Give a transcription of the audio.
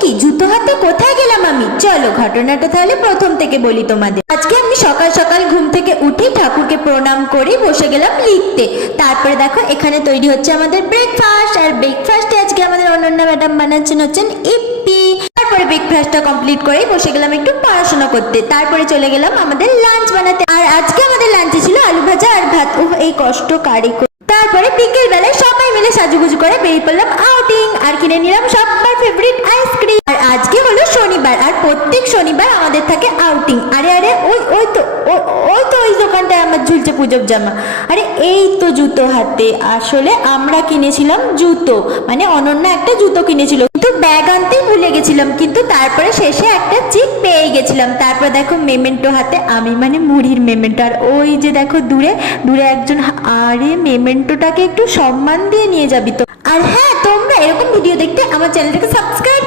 কি জুতো হাতে কোথায় গেলাম আমি? চলো ঘটনাটা তাহলে প্রথম থেকে বলি তোমাদের। আজকে আমি সকাল সকাল ঘুম থেকে উঠে ঠাকুরকে প্রণাম করে বসে গেলাম লিখতে। তারপরে দেখো এখানে তৈরি হচ্ছে আমাদের ব্রেকফাস্ট, আর ব্রেকফাস্টে আজকে আমাদের অনন্যা ম্যাডাম হচ্ছেন ইপি। তারপরে ব্রেকফাস্টটা কমপ্লিট করেই বসে গেলাম একটু পড়াশোনা করতে। তারপরে চলে গেলাম আমাদের লাঞ্চ বানাতে, আর আজকে আমাদের লাঞ্চে ছিল আলু ভাজা আর ভাত। এই কষ্ট কারি। তারপরে বিকেল বেলায় সবাই মিলে সাজুগুজু করে বেরিয়ে পড়লাম আউটিং, আর কিনে নিলাম সবার ফেভারিট আইসক্রিম। আর আজকে হলো শনিবার, আর প্রত্যেক শনিবার আমাদের থাকে আউটিং। আরে আরে ওই তো ওই দোকানটায় আমার ঝুলছে পুজোর জামা। আরে এই তো জুতো হাতে। আসলে আমরা কিনেছিলাম জুতো, মানে অনন্যা একটা জুতো কিনেছিল, কিন্তু ব্যাগ আনতেই ভুলে গেছিলাম। কিন্তু তারপরে শেষে একটা চিক পেয়ে গেছিলাম। তারপর দেখো মেমেন্টো হাতে, আমি মানে মুড়ির মেমেন্টো। আর ওই যে দেখো দূরে দূরে একজন। আরে মেমেন্টোটাকে একটু সম্মান দিয়ে নিয়ে যাবি তো। আর হ্যাঁ, তোমরা এরকম ভিডিও দেখতে আমার চ্যানেলটাকে সাবস্ক্রাইব